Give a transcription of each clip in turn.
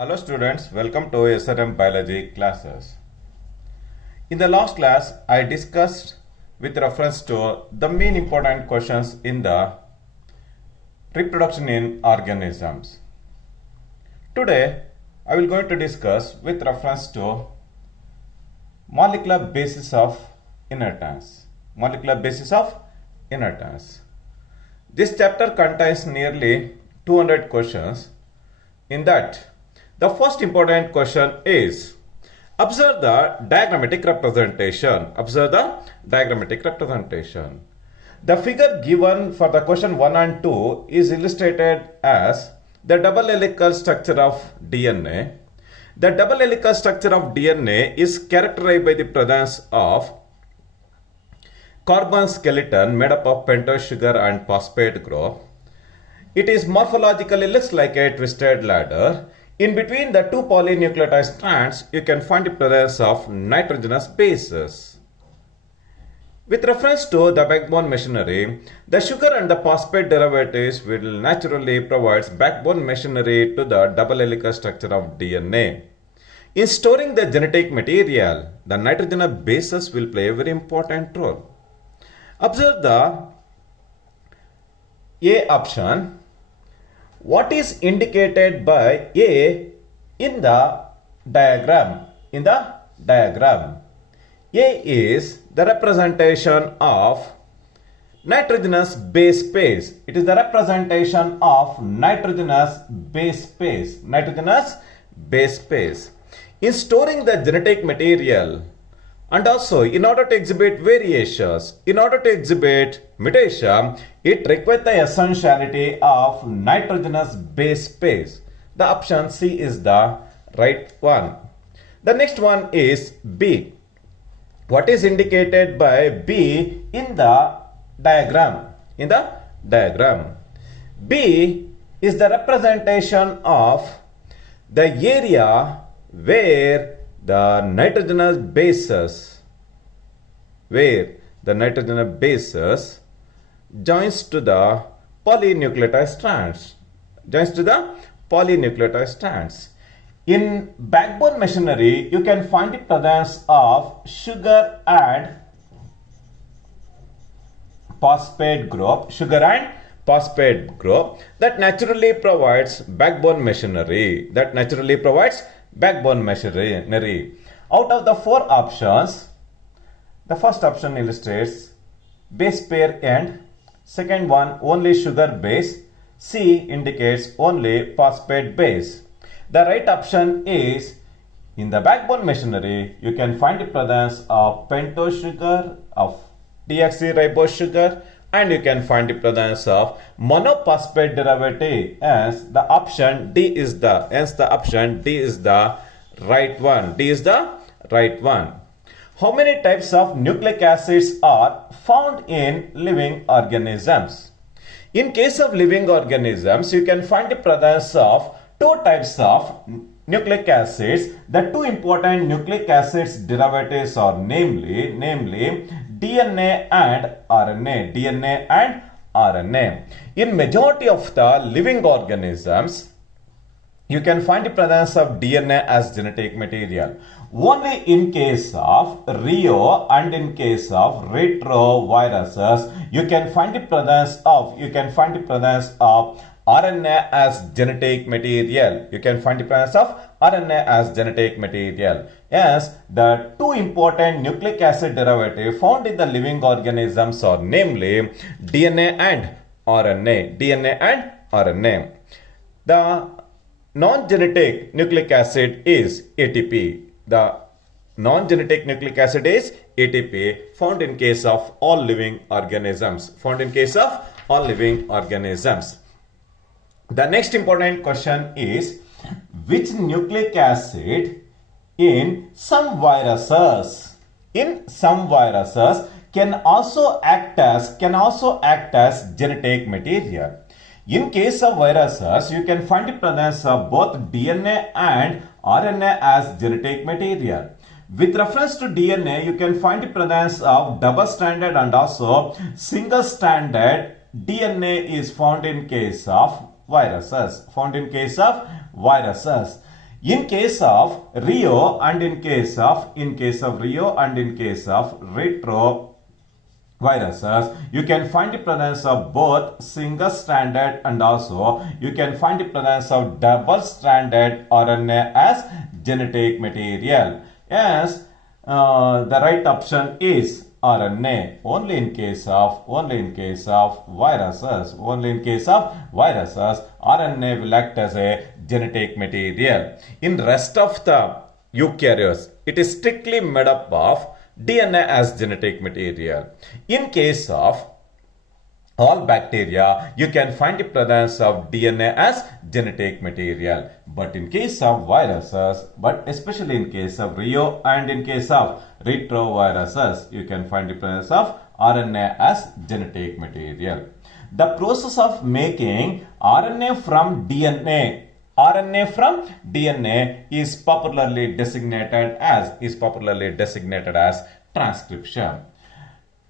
Hello students, welcome to SRM Biology classes. In the last class, I discussed with reference to the main important questions in the reproduction in organisms. Today, I will going to discuss with reference to molecular basis of inheritance. Molecular basis of inheritance. This chapter contains nearly 200 questions. In that, the first important question is observe the diagrammatic representation. Observe the diagrammatic representation. The figure given for the question 1 and 2 is illustrated as the double helical structure of DNA. The double helical structure of DNA is characterized by the presence of carbon skeleton made up of pentose sugar and phosphate group. It is morphologically looks like a twisted ladder. In between the two polynucleotide strands, you can find the presence of nitrogenous bases. With reference to the backbone machinery, the sugar and the phosphate derivatives will naturally provide backbone machinery to the double helical structure of DNA. In storing the genetic material, the nitrogenous bases will play a very important role. Observe the A option. What is indicated by A in the diagram? In the diagram, A is the representation of nitrogenous base pairs. It is the representation of nitrogenous base pairs. Nitrogenous base pairs. In storing the genetic material, and also in order to exhibit variations, in order to exhibit mutation, it requires the essentiality of nitrogenous base pairs. The option C is the right one. The next one is B. What is indicated by B in the diagram? In the diagram, B is the representation of the area where the nitrogenous bases joins to the polynucleotide strands. In backbone machinery, you can find the presence of sugar and phosphate group, that naturally provides backbone machinery. Out of the four options, the first option illustrates base pair end, second one only sugar base, C indicates only phosphate base. The right option is in the backbone machinery, you can find the presence of pentose sugar, of deoxyribose sugar, and you can find the presence of monophosphate derivative. Hence, the option D is the right one. How many types of nucleic acids are found in living organisms? In case of living organisms, you can find the presence of two types of nucleic acids. The two important nucleic acids derivatives are namely DNA and RNA. In majority of the living organisms, you can find the presence of DNA as genetic material. Only in case of Rio and in case of retroviruses, you can find the presence of RNA as genetic material. Yes, the two important nucleic acid derivatives found in the living organisms are namely DNA and RNA. The non-genetic nucleic acid is ATP. The non-genetic nucleic acid is ATP, found in case of all living organisms. The next important question is which nucleic acid in some viruses can also act as genetic material. In case of viruses, you can find the presence of both DNA and RNA as genetic material. With reference to DNA, you can find the presence of double-stranded and also single-stranded DNA is found in case of viruses. In case of Rio and in case of Rio and in case of retroviruses, you can find the presence of both single-stranded and also you can find the presence of double-stranded RNA as genetic material. Yes, the right option is RNA. Only in case of viruses, RNA will act as a genetic material. In rest of the eukaryotes, it is strictly made up of DNA as genetic material. In case of all bacteria, you can find the presence of DNA as genetic material. But in case of viruses, but especially in case of Rio and in case of retroviruses, you can find the presence of RNA as genetic material. The process of making RNA from DNA is popularly designated as transcription.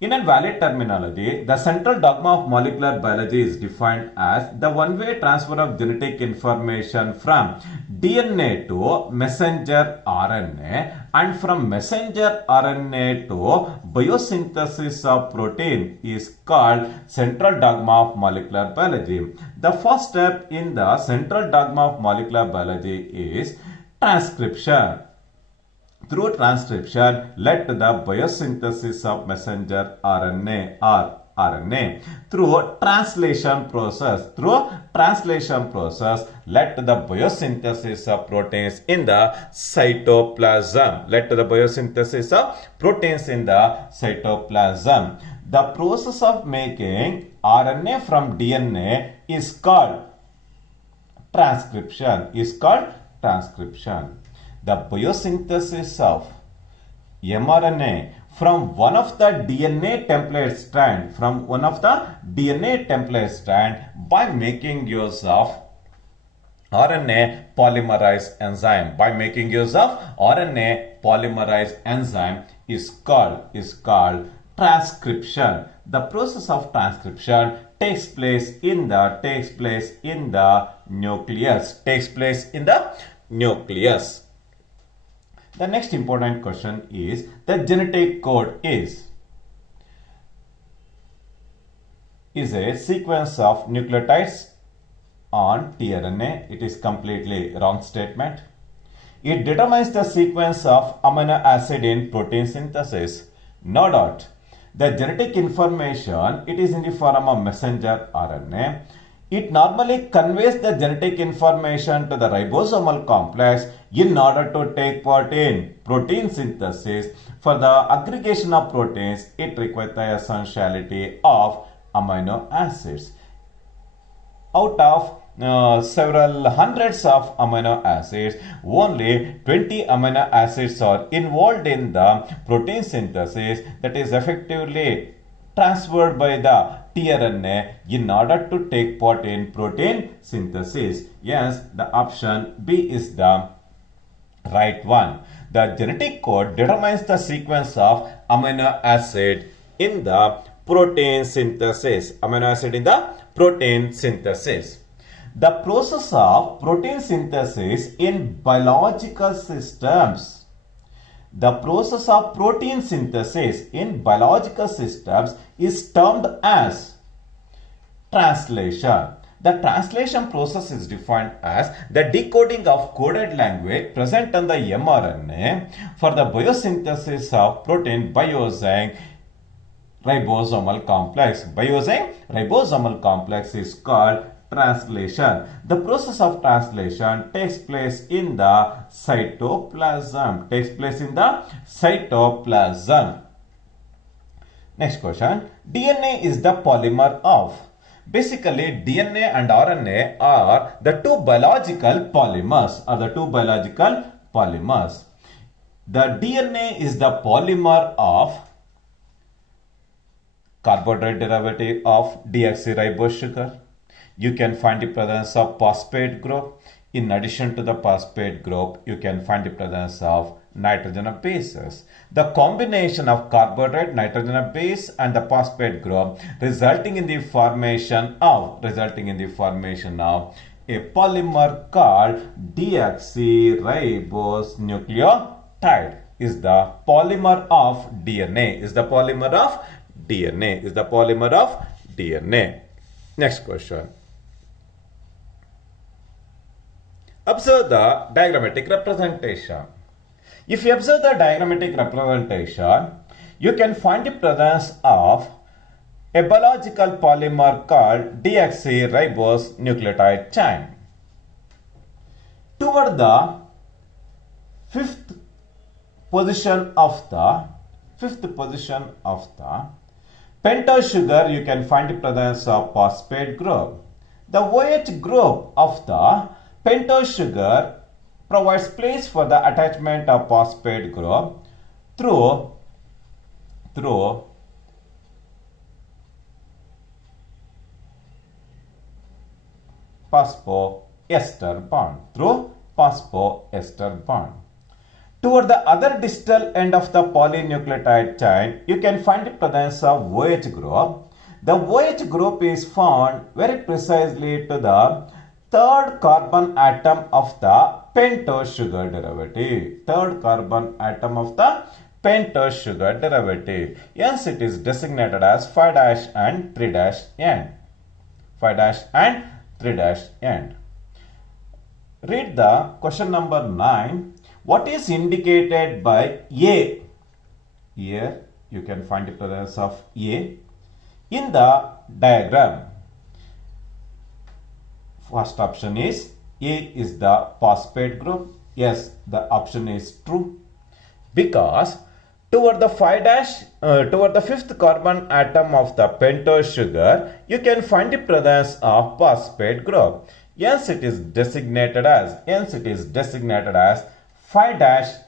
In a valid terminology, the central dogma of molecular biology is defined as the one-way transfer of genetic information from DNA to messenger RNA and from messenger RNA to biosynthesis of protein is called central dogma of molecular biology. The first step in the central dogma of molecular biology is transcription. Through transcription led to the biosynthesis of messenger RNA or RNA. Through translation process led to the biosynthesis of proteins in the cytoplasm. The process of making RNA from DNA is called transcription. The biosynthesis of mRNA from one of the DNA template strand by making use of RNA polymerase enzyme is called transcription. The process of transcription takes place in the nucleus. The next important question is the genetic code is a sequence of nucleotides on tRNA. It is completely wrong statement. It determines the sequence of amino acid in protein synthesis. No doubt. The genetic information, it is in the form of messenger RNA. It normally conveys the genetic information to the ribosomal complex in order to take part in protein synthesis. For the aggregation of proteins, it requires the essentiality of amino acids. Out of several hundreds of amino acids, only 20 amino acids are involved in the protein synthesis that is effectively transferred by the tRNA in order to take part in protein synthesis. Yes, the option B is the right one. The genetic code determines the sequence of amino acid in the protein synthesis. The process of protein synthesis in biological systems. The process of protein synthesis in biological systems is termed as translation. The translation process is defined as the decoding of coded language present on the mRNA for the biosynthesis of protein by using ribosomal complex. Ribosomal complex is called translation. The process of translation takes place in the cytoplasm. Next question. DNA is the polymer of. Basically, DNA and RNA are the two biological polymers. The DNA is the polymer of carbohydrate derivative of deoxyribose sugar. You can find the presence of phosphate group. In addition to the phosphate group, you can find the presence of nitrogen bases. The combination of carbohydrate, nitrogen base and the phosphate group resulting in the formation of a polymer called deoxyribonucleotide. Is the polymer of DNA. Is the polymer of DNA. Is the polymer of DNA. Next question. Observe the diagrammatic representation. If you observe the diagrammatic representation, you can find the presence of a biological polymer called deoxyribonucleotide chain. Toward the fifth position of the pentose sugar, you can find the presence of phosphate group. The OH group of the pentose sugar provides place for the attachment of phosphate group through phosphoester bond. Toward the other distal end of the polynucleotide chain, you can find the presence of OH group. The OH group is found very precisely to the third carbon atom of the pentose sugar derivative. Third carbon atom of the pentose sugar derivative. Hence, it is designated as 5' and 3' end. 5' and 3' end. Read the question number 9. What is indicated by A? Here you can find the presence of A in the diagram. First option is A is the phosphate group. Yes, the option is true, because toward the 5th carbon atom of the pentose sugar, you can find the presence of phosphate group. Hence, it is designated as 5'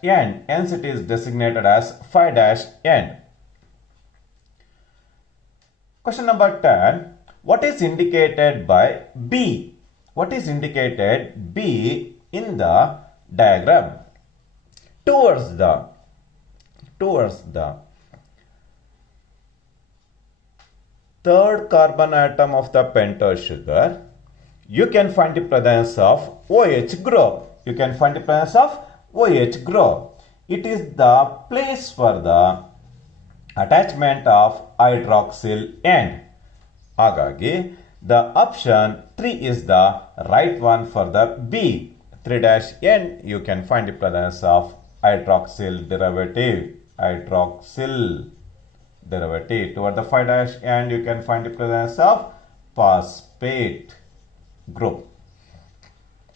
end. Hence, it is designated as 5' end. Question number 10. What is indicated by B? What is indicated B in the diagram? Towards the third carbon atom of the pentose sugar, you can find the presence of OH group. You can find the presence of OH group. It is the place for the attachment of hydroxyl end. Hagagi, the option 3 is the right one for the B. 3' end, you can find the presence of hydroxyl derivative. Toward the 5' end, you can find the presence of phosphate group.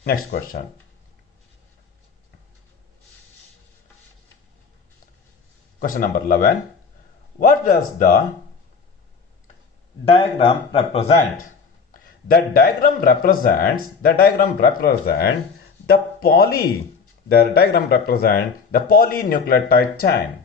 Next question. Question number 11. What does the diagram represent? The diagram represents the polynucleotide chain.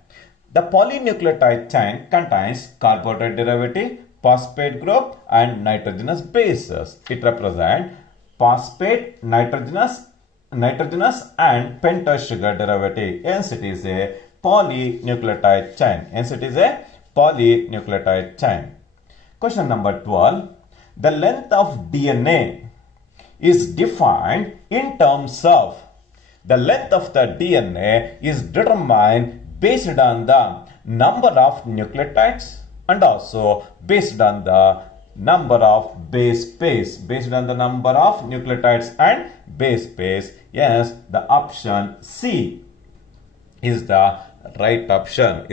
The polynucleotide chain contains carbohydrate derivative, phosphate group, and nitrogenous bases. It represents phosphate, nitrogenous, and pentose sugar derivative. Hence, it is a polynucleotide chain. Question number 12. The length of DNA is defined in terms of the length of the DNA is determined based on the number of nucleotides and also based on the number of base pairs. Based on the number of nucleotides and base pairs. Yes, the option C is the right option.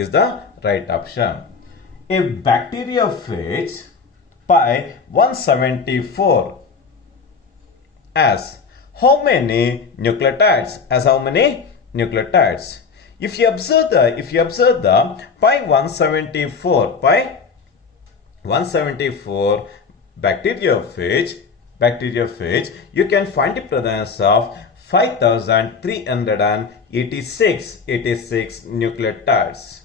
A bacteriophage by 174 as how many nucleotides? If you observe the pi 174 bacteriophage, you can find the presence of 5386 nucleotides.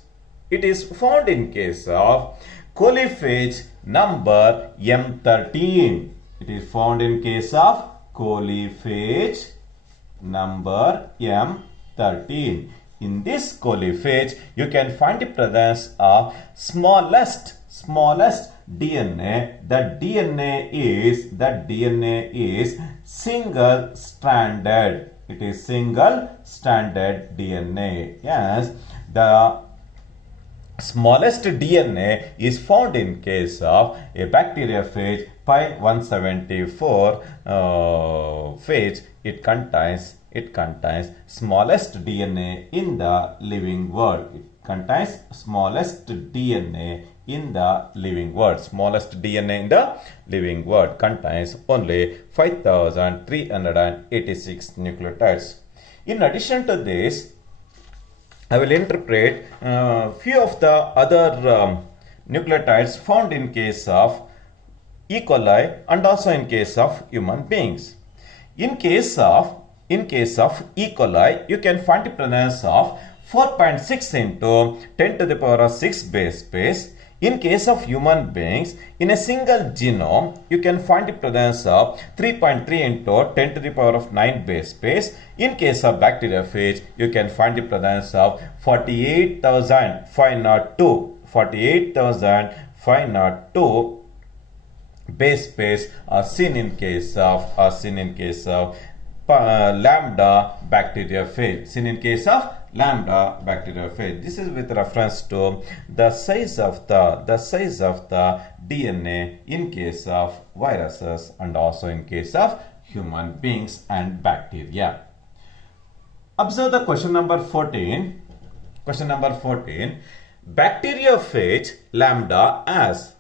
It is found in case of coliphage number M13. It is found in case of coliphage number M13. In this coliphage, you can find the presence of smallest DNA, the DNA is single stranded. It is single stranded DNA. Yes, the smallest DNA is found in case of a bacteriophage pi 174 phage. It contains smallest DNA in the living world. It contains smallest DNA in the living world. Smallest DNA in the living world contains only 5386 nucleotides. In addition to this, I will interpret few of the other nucleotides found in case of E. coli and also in case of human beings. In case of E. coli, you can find the presence of 4.6 into 10 to the power of 6 base pairs. In case of human beings, in a single genome, you can find the presence of 3.3 into 10 to the power of 9 base pairs. In case of bacteriophage, you can find the presence of 48,502 base pairs are seen in case of lambda bacteriophage. This is with reference to the size of the DNA in case of viruses and also in case of human beings and bacteria. Observe the question number 14. Bacteriophage lambda as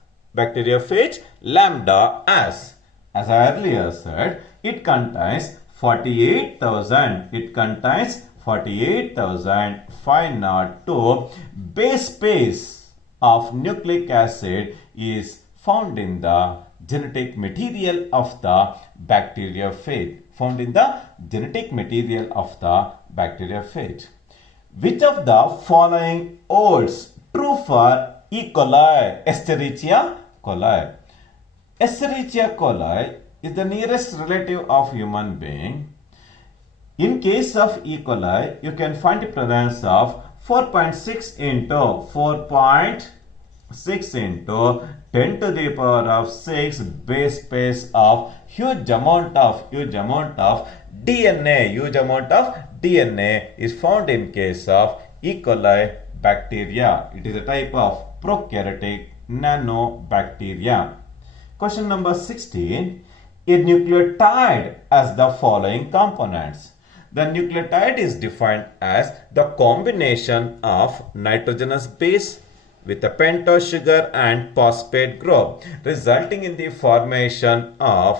I earlier said, it contains 48,502 base pairs of nucleic acid is found in the genetic material of the bacteriophage. Which of the following holds true for E. coli? Escherichia coli. Escherichia coli is the nearest relative of human being. In case of E. coli, you can find the presence of 4.6 into 10 to the power of 6 base pairs of huge amount of DNA is found in case of E. coli bacteria. It is a type of prokaryotic nanobacteria. Question number 16. A nucleotide has the following components. The nucleotide is defined as the combination of nitrogenous base with a pentose sugar and phosphate group, resulting in the formation of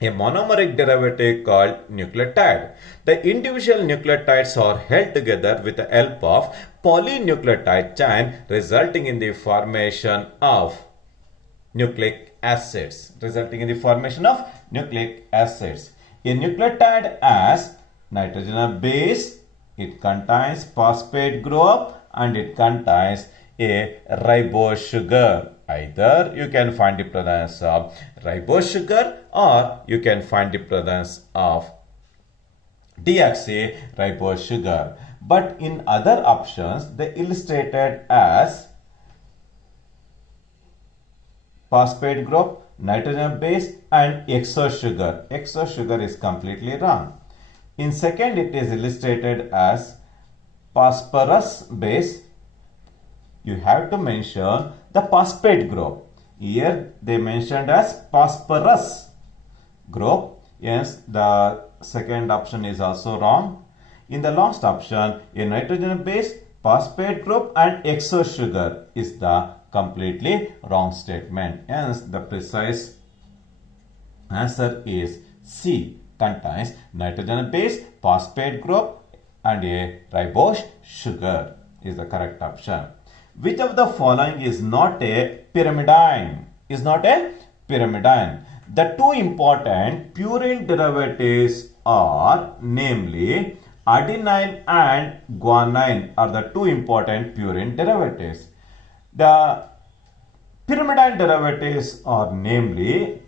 a monomeric derivative called nucleotide. The individual nucleotides are held together with the help of polynucleotide chain, resulting in the formation of nucleic acids. A nucleotide has nitrogenous base, it contains phosphate group, and it contains a ribose sugar. Either you can find the presence of ribose sugar or you can find the presence of deoxyribose sugar. But in other options, they illustrated as phosphate group, nitrogen base, and exose sugar. Exose sugar is completely wrong. In second, it is illustrated as phosphorus base. You have to mention the phosphate group. Here they mentioned as phosphorus group. Yes, the second option is also wrong. In the last option, a nitrogen base, phosphate group, and exose sugar is the completely wrong statement. Hence, the precise answer is C. Contains nitrogen base, phosphate group, and a ribose sugar is the correct option. Which of the following is not a pyrimidine? The two important purine derivatives are namely adenine and guanine are the two important purine derivatives. The pyrimidine derivatives are namely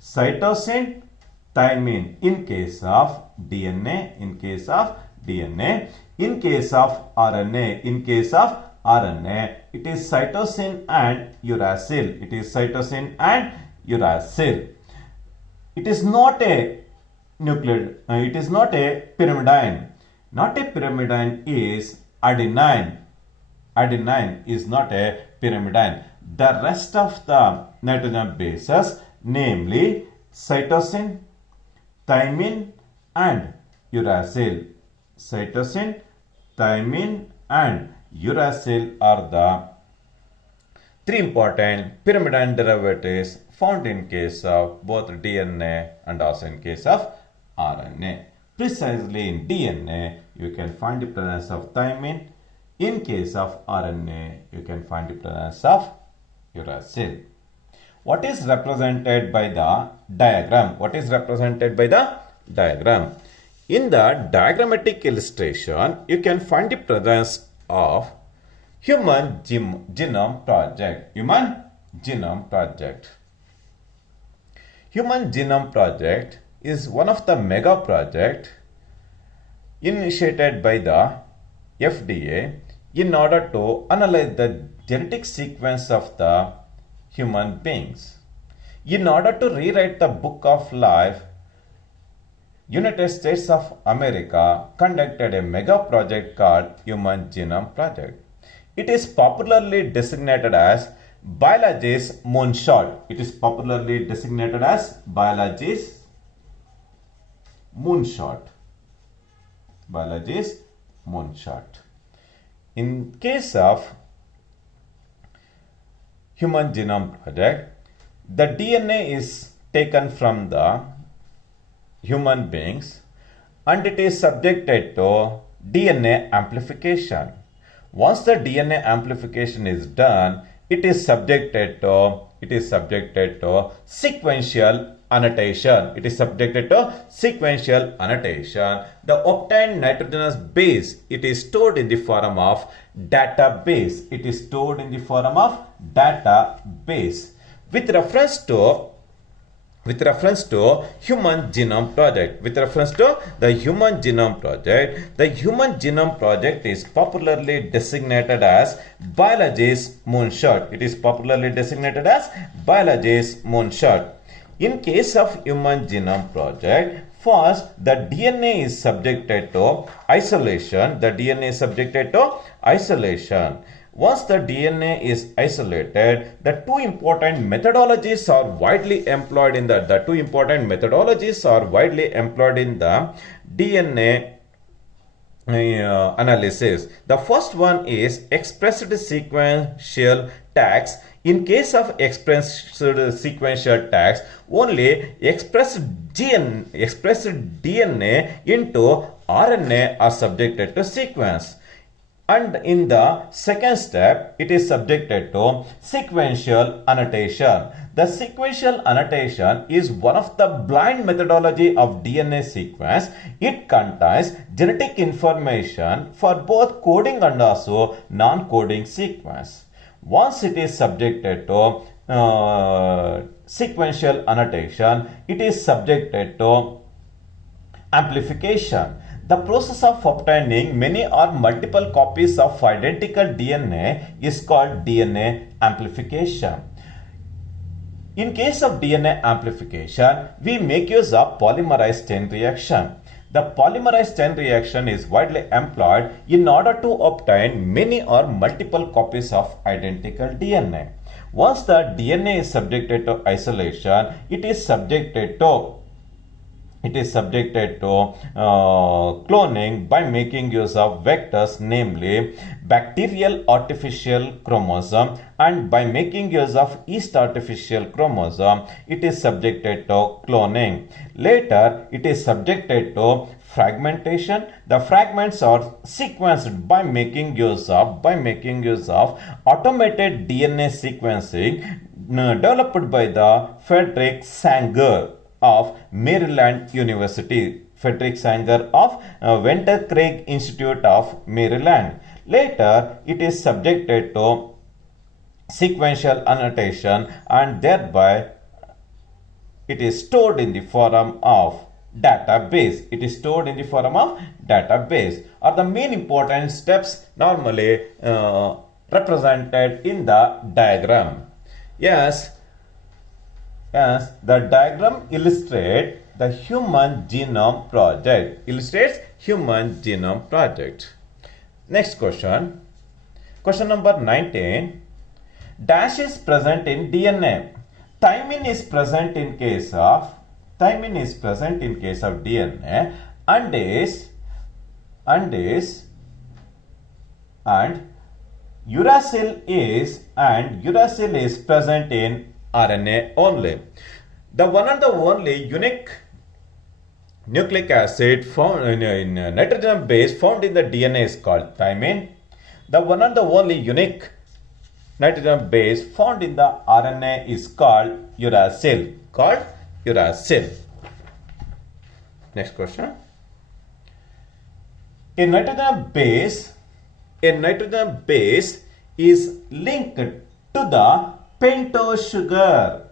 cytosine, thymine in case of DNA, in case of RNA, in case of RNA, it is cytosine and uracil. It is cytosine and uracil. It is not a nucleotide. It is not a pyrimidine. Not a pyrimidine is adenine. Adenine is not a pyrimidine. The rest of the nitrogen bases, namely cytosine, thymine and uracil. Cytosine, thymine and uracil are the three important pyrimidine derivatives found in case of both DNA and also in case of RNA. Precisely in DNA, you can find the presence of thymine. In case of RNA, you can find the presence of uracil. What is represented by the diagram? What is represented by the diagram? In the diagrammatic illustration, you can find the presence of Human Genome Project. Human Genome Project. Human Genome Project is one of the mega projects initiated by the FDA in order to analyze the genetic sequence of the human beings. In order to rewrite the book of life, United States of America conducted a mega project called Human Genome Project. It is popularly designated as biology's moonshot. It is popularly designated as biology's moonshot. Biology's moonshot. In case of Human Genome Project, the DNA is taken from the human beings and it is subjected to DNA amplification. Once the DNA amplification is done, it is subjected to sequential annotation. It is subjected to sequential annotation. The obtained nitrogenous base, it is stored in the form of database. It is stored in the form of database. With reference to Human Genome Project. With reference to the Human Genome Project, the Human Genome Project is popularly designated as biology's moonshot. It is popularly designated as biology's moonshot. In case of Human Genome Project, first the DNA is subjected to isolation. The DNA is subjected to isolation. Once the DNA is isolated, the two important methodologies are widely employed in the DNA analysis. The first one is expressed sequential tags. In case of expressed sequential tags, only expressed DNA into RNA are subjected to sequence. And in the second step, it is subjected to sequential annotation. The sequential annotation is one of the blind methodology of DNA sequence. It contains genetic information for both coding and also non-coding sequence. Once it is subjected to sequential annotation, it is subjected to amplification. The process of obtaining many or multiple copies of identical DNA is called DNA amplification. In case of DNA amplification, we make use of polymerase chain reaction. The polymerase chain reaction is widely employed in order to obtain many or multiple copies of identical DNA. Once the DNA is subjected to isolation, it is subjected to cloning by making use of vectors, namely bacterial artificial chromosome, and by making use of yeast artificial chromosome, it is subjected to cloning. Later, it is subjected to fragmentation. The fragments are sequenced by making use of automated DNA sequencing developed by the Frederick Sanger of Maryland University. Frederick Sanger of Winter Craig Institute of Maryland. Later, it is subjected to sequential annotation and thereby it is stored in the form of database. It is stored in the form of database. Are the main important steps normally represented in the diagram. Yes, the diagram illustrates the Human Genome Project. Illustrates Human Genome Project. Next question. Question number 19. Dash is present in DNA. Thymine is present in case of DNA and uracil is present in RNA only. The one and the only unique nucleic acid found in nitrogen base found in the DNA is called thymine. The one and the only unique nitrogen base found in the RNA is called uracil. Next question. A nitrogen base is linked to the pentose sugar.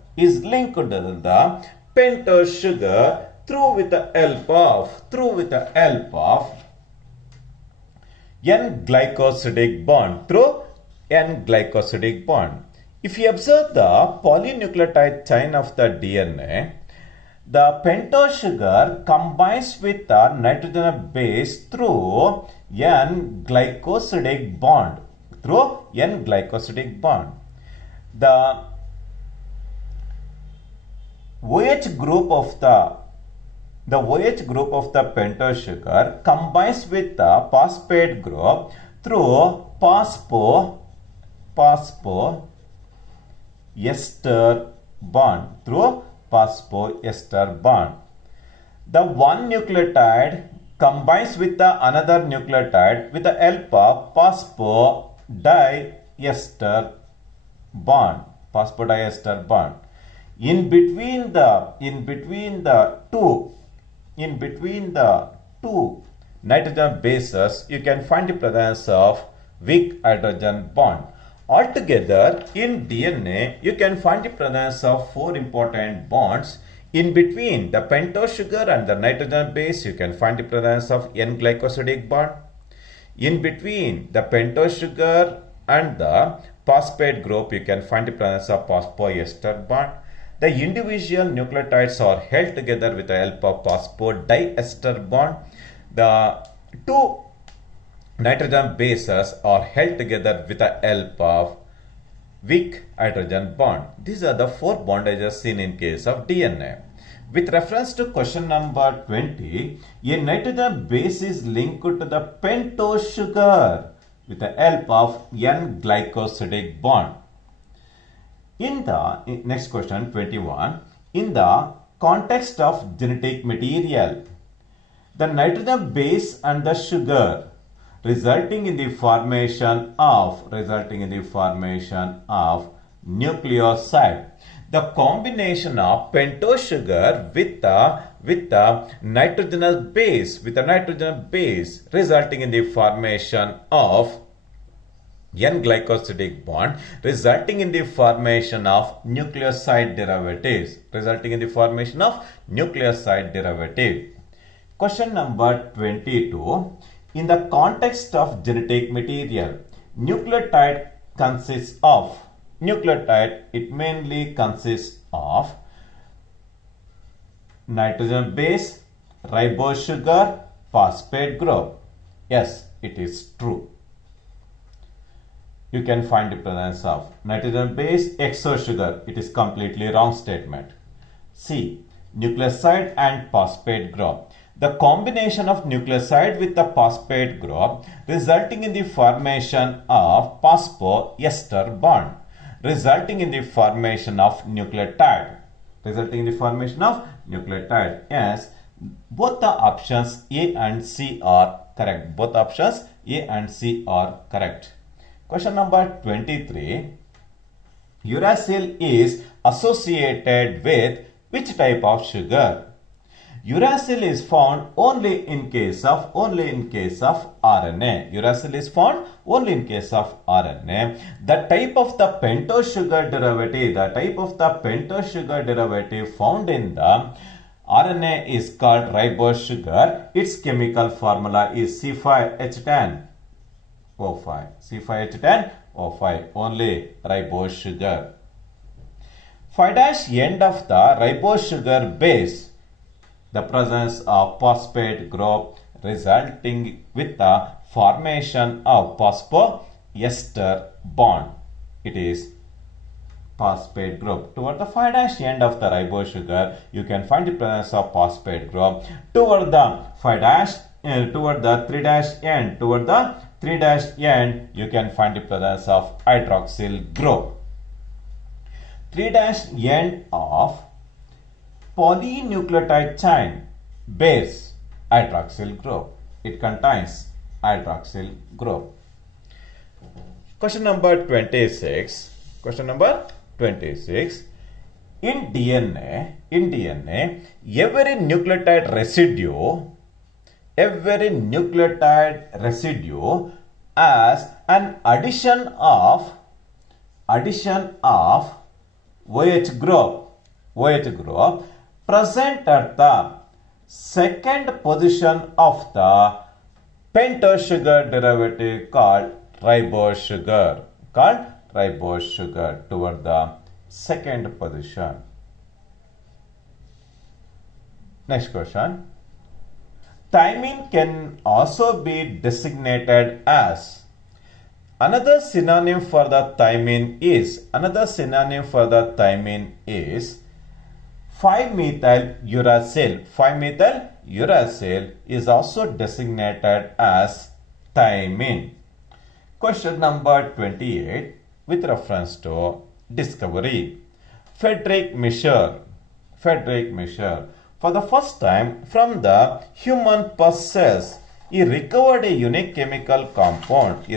Through with the help of N-glycosidic bond. If you observe the polynucleotide chain of the DNA, the pentose sugar combines with the nitrogen base through N-glycosidic bond. The OH group of the pentose sugar combines with the phosphate group through phosphoester bond. The one nucleotide combines with the another nucleotide with the help of phosphodiester bond. In between the two nitrogen bases, you can find the presence of weak hydrogen bond. Altogether, in DNA, you can find the presence of 4 important bonds. In between the pentose sugar and the nitrogen base, you can find the presence of N-glycosidic bond. In between the pentose sugar and the phosphate group, you can find the presence of phosphoester bond. The individual nucleotides are held together with the help of phosphodiester bond. The two nitrogen bases are held together with the help of weak hydrogen bond. These are the 4 bondages seen in case of DNA. With reference to question number 20, a nitrogen base is linked to the pentose sugar with the help of N-glycosidic bond. In the next question 21, in the context of genetic material, the nitrogen base and the sugar resulting in the formation of nucleoside. The combination of pentose sugar with the nitrogenous base resulting in the formation of N-glycosidic bond, resulting in the formation of nucleoside derivatives. Question number 22. In the context of genetic material, nucleotide mainly consists of nitrogen base, ribose sugar, phosphate group. Yes, it is true. You can find the presence of nitrogen base, exo sugar. It is completely wrong statement. C. Nucleoside and phosphate group. The combination of nucleoside with the phosphate group resulting in the formation of phosphoester bond, resulting in the formation of nucleotide. Yes, both the options A and C are correct. Question number 23. Uracil is associated with which type of sugar? Uracil is found only in case of RNA. The type of the pentose sugar derivative found in the RNA is called ribose sugar. Its chemical formula is C5H10O5. O5, only ribose sugar. 5' end of the ribose sugar base, the presence of phosphate group resulting with the formation of phosphoester bond. It is phosphate group. Toward the 5' end of the ribose sugar, you can find the presence of phosphate group. Toward the 5' toward the 3' end, toward the 3' end, you can find the presence of hydroxyl group. 3' end of polynucleotide chain bears hydroxyl group. It contains hydroxyl group. Question number 26. Question number 26. In DNA, every nucleotide residue as an addition of OH group present at the second position of the pentose sugar derivative called ribose sugar toward the second position. Next question. Thymine can also be designated as. Another synonym for the thymine is 5-methyl uracil. 5-methyl uracil is also designated as thymine. Question number 28 with reference to discovery. Friedrich Miescher. For the first time from the human pus cells, he recovered a unique chemical compound. He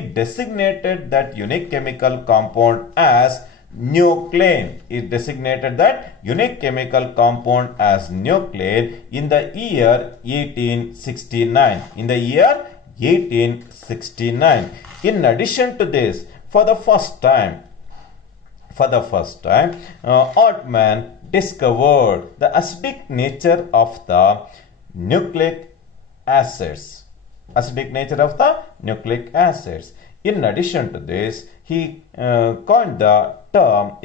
designated that unique chemical compound as nuclein. He designated that unique chemical compound as nuclein in the year 1869. In addition to this, for the first time, Hartmann discovered the acidic nature of the nucleic acids. In addition to this, he coined the term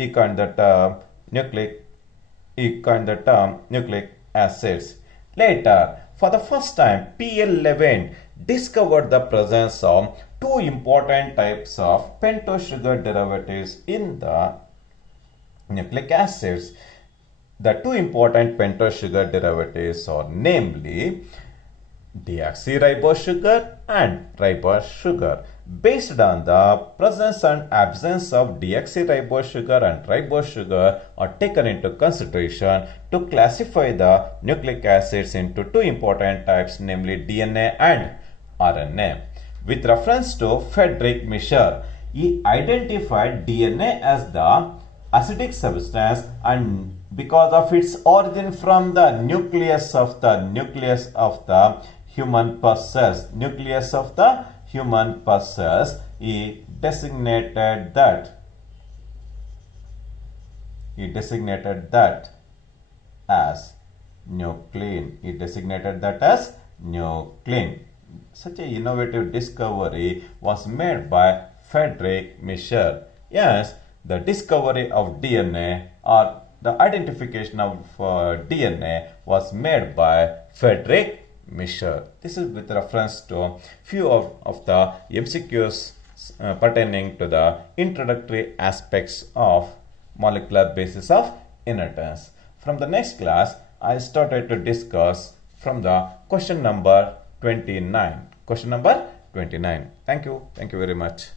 nucleic acids. Later, for the first time, P.L. Levene discovered the presence of two important types of pentose sugar derivatives in the nucleic acids. The two important pentose sugar derivatives are namely deoxyribose sugar and ribose sugar. Based on the presence and absence of deoxyribose sugar and ribose sugar are taken into consideration to classify the nucleic acids into two important types, namely DNA and RNA. With reference to Friedrich Miescher, he identified DNA as the acidic substance, and because of its origin from the nucleus of the human pus cells, he designated that as nuclein. Such an innovative discovery was made by Friedrich Miescher. Yes, the discovery of DNA or the identification of DNA was made by Friedrich Miescher. This is with reference to few of the MCQs pertaining to the introductory aspects of molecular basis of inertance. From the next class, I started to discuss from the question number 29. Thank you very much.